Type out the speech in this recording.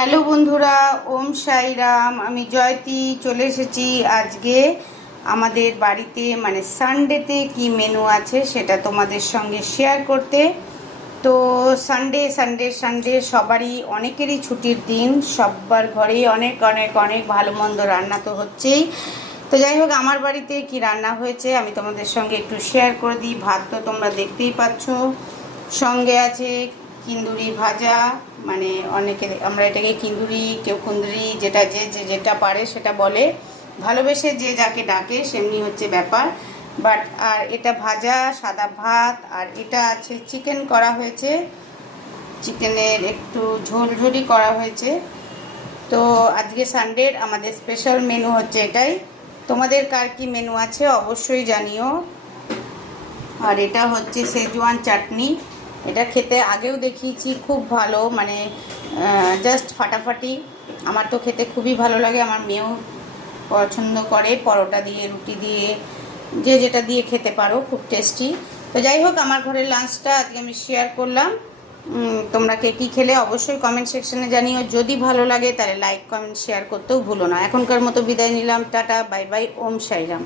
Hello বন্ধুরা, ওম সাইরাম। আমি জয়তী চলে এসেছি আজকে আমাদের বাড়িতে মানে সানডেতে কি মেনু আছে সেটা তোমাদের সঙ্গে শেয়ার করতে। তো সানডে সানডে সানডে সবারই অনেকেরই ছুটির দিন, সবার ঘরেই অনেক অনেক অনেক ভালো মন্দ রান্না তো হচ্ছেই। তো যাই হোক, আমার বাড়িতে কি রান্না হয়েছে আমি তোমাদের সঙ্গে একটু শেয়ার করে দিই। ভাত তো তোমরা দেখতেই পাচ্ছ, সঙ্গে আছে কিন্দুরি ভাজা, মানে অনেকে আমরা এটাকে কিন্দুরি, কেউ কুন্দুরি, যেটা যেটা পারে সেটা বলে, ভালোবেসে যে যাকে ডাকে সেমনি হচ্ছে ব্যাপার। বাট আর এটা ভাজা, সাদা ভাত, আর এটা আছে চিকেন করা হয়েছে, চিকেনের একটু ঝোলঝুলি করা হয়েছে। তো আজকে সানডের আমাদের স্পেশাল মেনু হচ্ছে এটাই। তোমাদের কার কি মেনু আছে অবশ্যই জানিও। আর এটা হচ্ছে সেজওয়ান চাটনি। এটা খেতে আগেও দেখিয়েছি, খুব ভালো, মানে জাস্ট ফাটাফাটি। আমার তো খেতে খুবই ভালো লাগে, আমার মেয়েও পছন্দ করে, পরোটা দিয়ে, রুটি দিয়ে, যে যেটা দিয়ে খেতে পারো, খুব টেস্টি। তো যাই হোক, আমার ঘরের লাঞ্চটা আজকে আমি শেয়ার করলাম। তোমরা কে কী খেলে অবশ্যই কমেন্ট সেকশনে জানিও। যদি ভালো লাগে তাহলে লাইক, কমেন্ট, শেয়ার করতেও ভুলো না। এখনকার মতো বিদায় নিলাম, টাটা, বাই বাই, ওম সাইরাম।